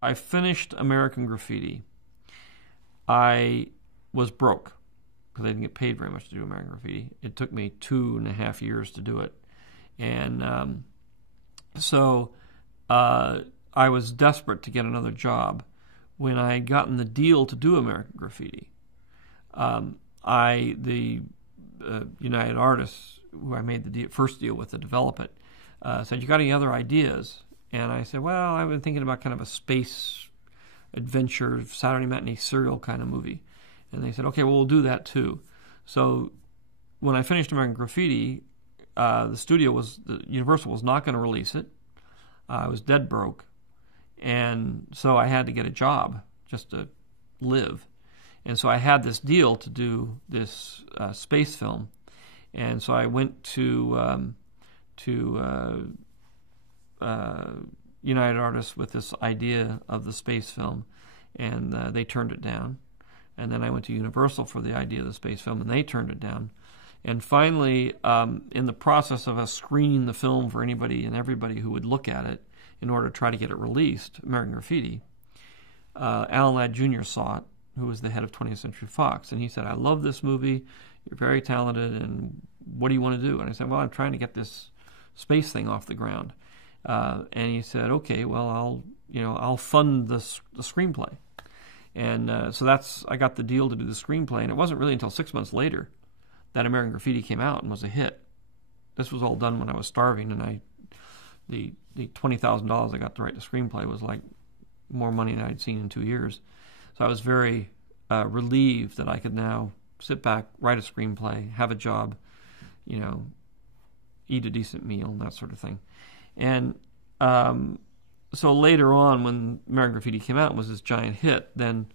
I finished American Graffiti. I was broke because I didn't get paid very much to do American Graffiti. It took me 2.5 years to do it. And so I was desperate to get another job. When I had gotten the deal to do American Graffiti, the United Artists, who I made the first deal with to develop it, said, "You got any other ideas?" And I said, "Well, I've been thinking about kind of a space adventure, Saturday matinee serial kind of movie." And they said, "Okay, well, we'll do that too." So when I finished American Graffiti, the Universal was not going to release it. I was dead broke. And so I had to get a job just to live. And so I had this deal to do this space film. And so I went to United Artists with this idea of the space film, and they turned it down. And then I went to Universal for the idea of the space film, and they turned it down. And finally, in the process of us screening the film for anybody and everybody who would look at it in order to try to get it released, American Graffiti, Alan Ladd Jr. saw it, who was the head of 20th Century Fox, and he said, "I love this movie, you're very talented, and what do you want to do?" And I said, "Well, I'm trying to get this space thing off the ground." And he said, "Okay, well, I'll fund the screenplay." And so I got the deal to do the screenplay, and it wasn't really until 6 months later that American Graffiti came out and was a hit. This was all done when I was starving, and the $20,000 I got to write the screenplay was like more money than I'd seen in 2 years. So I was very relieved that I could now sit back, write a screenplay, have a job, eat a decent meal, and that sort of thing. And so later on, when American Graffiti came out and was this giant hit, then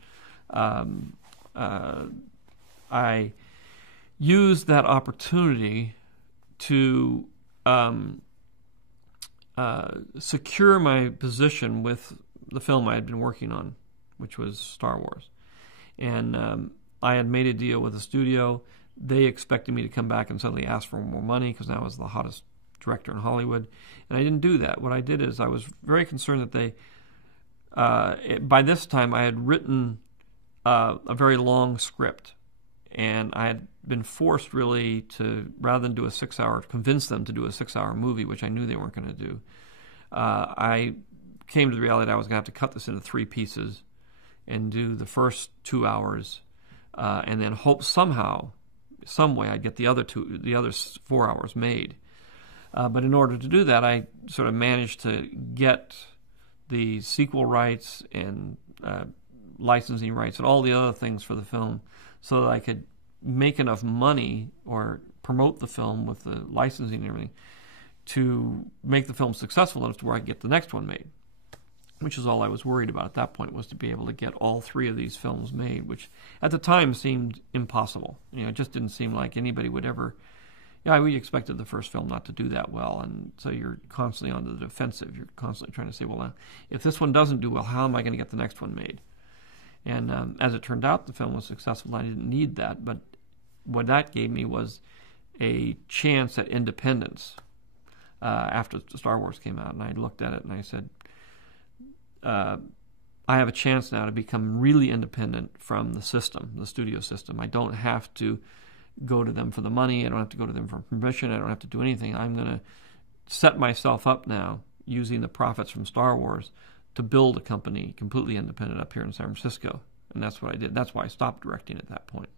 I used that opportunity to secure my position with the film I had been working on, which was Star Wars. And I had made a deal with the studio. They expected me to come back and suddenly ask for more money because now I was the hottest director in Hollywood. And I didn't do that. What I did is I was very concerned that by this time I had written a very long script. And I had been forced really to, rather than do convince them to do a 6-hour movie, which I knew they weren't going to do. I came to the reality that I was going to have to cut this into 3 pieces and do the first 2 hours, and then hope somehow, some way, I'd get the other 4 hours made. But in order to do that, I sort of managed to get the sequel rights and licensing rights and all the other things for the film so that I could make enough money or promote the film with the licensing and everything to make the film successful enough to where I could get the next one made, which is all I was worried about at that point, was to be able to get all 3 of these films made, which at the time seemed impossible. It just didn't seem like anybody would ever... we expected the first film not to do that well, and so you're constantly on the defensive. You're constantly trying to say, well, if this one doesn't do well, how am I going to get the next one made? And as it turned out, the film was successful. I didn't need that, but what that gave me was a chance at independence after Star Wars came out. And I looked at it and I said, I have a chance now to become really independent from the system, the studio system. I don't have to go to them for the money. I don't have to go to them for permission. I don't have to do anything. I'm going to set myself up now using the profits from Star Wars to build a company completely independent up here in San Francisco. And that's what I did. That's why I stopped directing at that point.